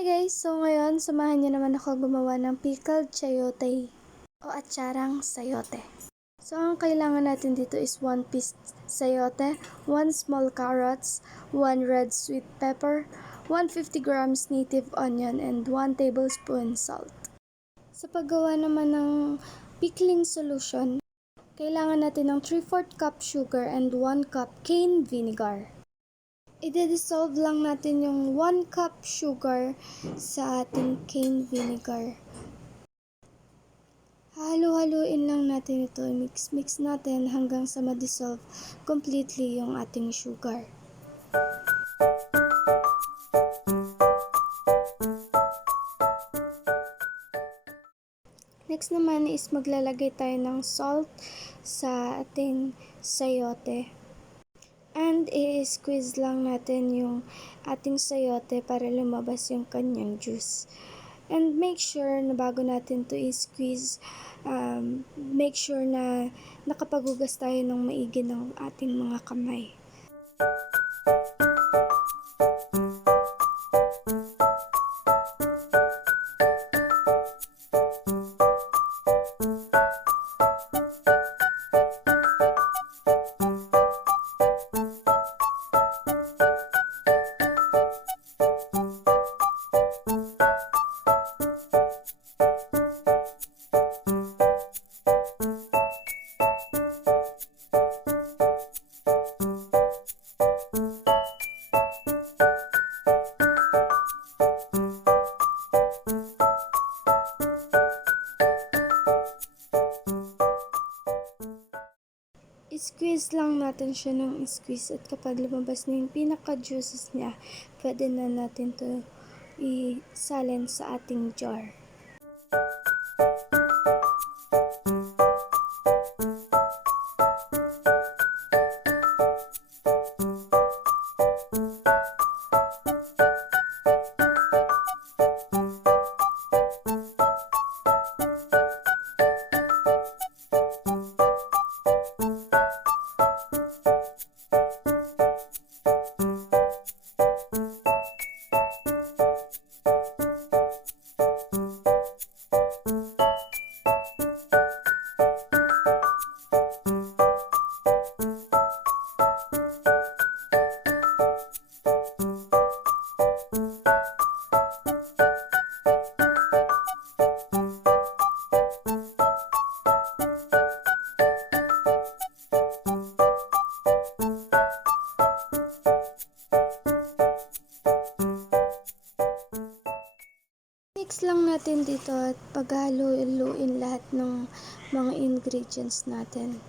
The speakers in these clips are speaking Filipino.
Hi guys! So ngayon, samahan niyo naman ako gumawa ng pickled chayote o atsarang sayote. So ang kailangan natin dito is 1 piece sayote, 1 small carrots, 1 red sweet pepper, 150 grams native onion, and 1 tablespoon salt. Sa paggawa naman ng pickling solution, kailangan natin ng 3/4 cup sugar and 1 cup cane vinegar. I-dissolve lang natin yung 1 cup sugar sa ating cane vinegar. Halo-haluin lang natin ito. Mix natin hanggang sa ma-dissolve completely yung ating sugar. Next naman is maglalagay tayo ng salt sa ating sayote. And i-squeeze lang natin yung ating sayote para lumabas yung kanyang juice. And make sure na bago natin to i-squeeze, make sure na nakapaghugas tayo ng maigi ng ating mga kamay. I-squeeze lang natin siya ng i-squeeze at kapag lumabas na yung pinaka-juices niya, pwede na natin to isalin sa ating jar. Mix lang natin dito at paghalo-haluin lahat ng mga ingredients natin.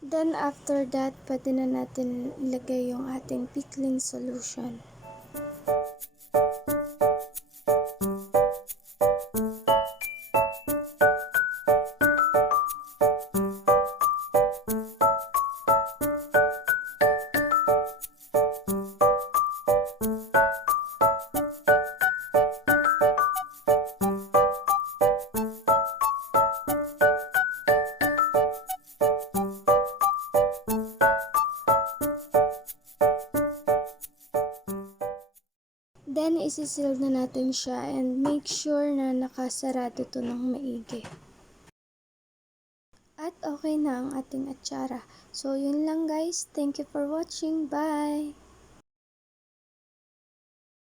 Then after that, pwede na natin ilagay yung ating pickling solution. Then, isi-seal na natin siya and make sure na nakasarado to ng maigi. At okay na ang ating atsara. So, yun lang guys. Thank you for watching. Bye!